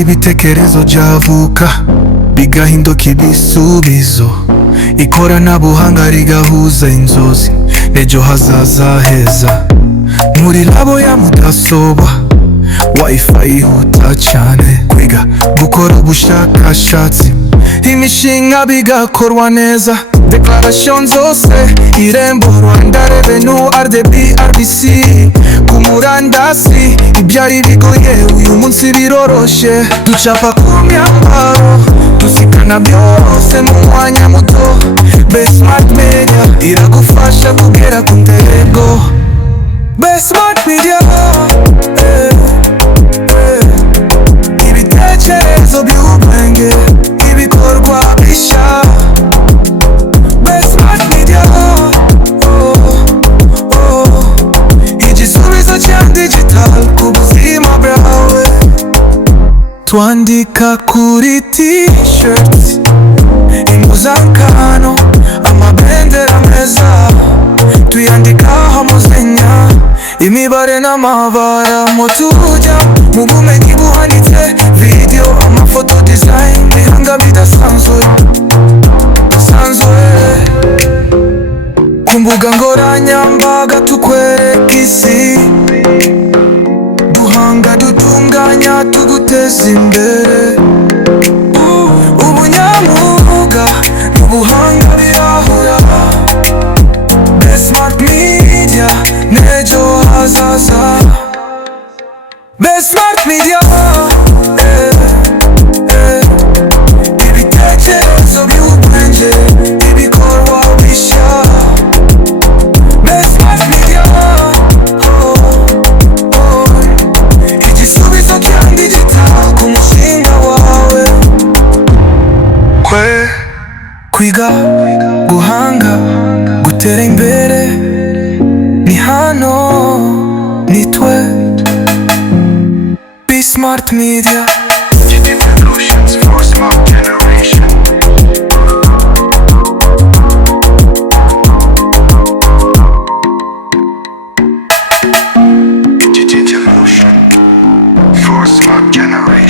ibitekerezo byavuka bigahinduka ibisubizo, ikoranabuhanga rigahuza inzozi n'ejo hazaza heza. Muri labo ya mudasobwa wifi yihuta cyane, kwiga gukora ubushakashatsi, imishinga bigakorwa neza. Declaration zose, irembo, Rwanda Revenue, RDB, RDC, ku murandasi ibyari bigoye uyu munsi biroroshe. Ducapa ku myambaro, dusikana byose mu mwanya muto. Smart Media iragufasha kugera ku ntego. Smart Media, ibitekerezo by'ubwenge, ibikorwa bishya. Smart Media, igisubizo cya digital ku buzima bwawe. Twandika kuri t-shirts, impuzankano, amabendera meza, tuyandikaho amazina, imibare n'amabara. Mo tujya mu bumenyi buhanitse, video, amafoto, design, bihanga bidasanzwe. Ku mbuga nkoranyambaga tukwereka isi, duhanga, dutunganya, tuguteza imbere. Ubunyamwuga n'ubuhanga birahura. Smart Media n'ejo hazaza. Smart Media, ibitekerezo by'ubwenge, ibikorwa bishya. Smart Media, igisubizo cya digital ku mushinga wawe. Kwiga, guhanga, gutera imbere, ni hano, ni twe. Be Smart Media. Solutions for smart generation. Solution for smart generation.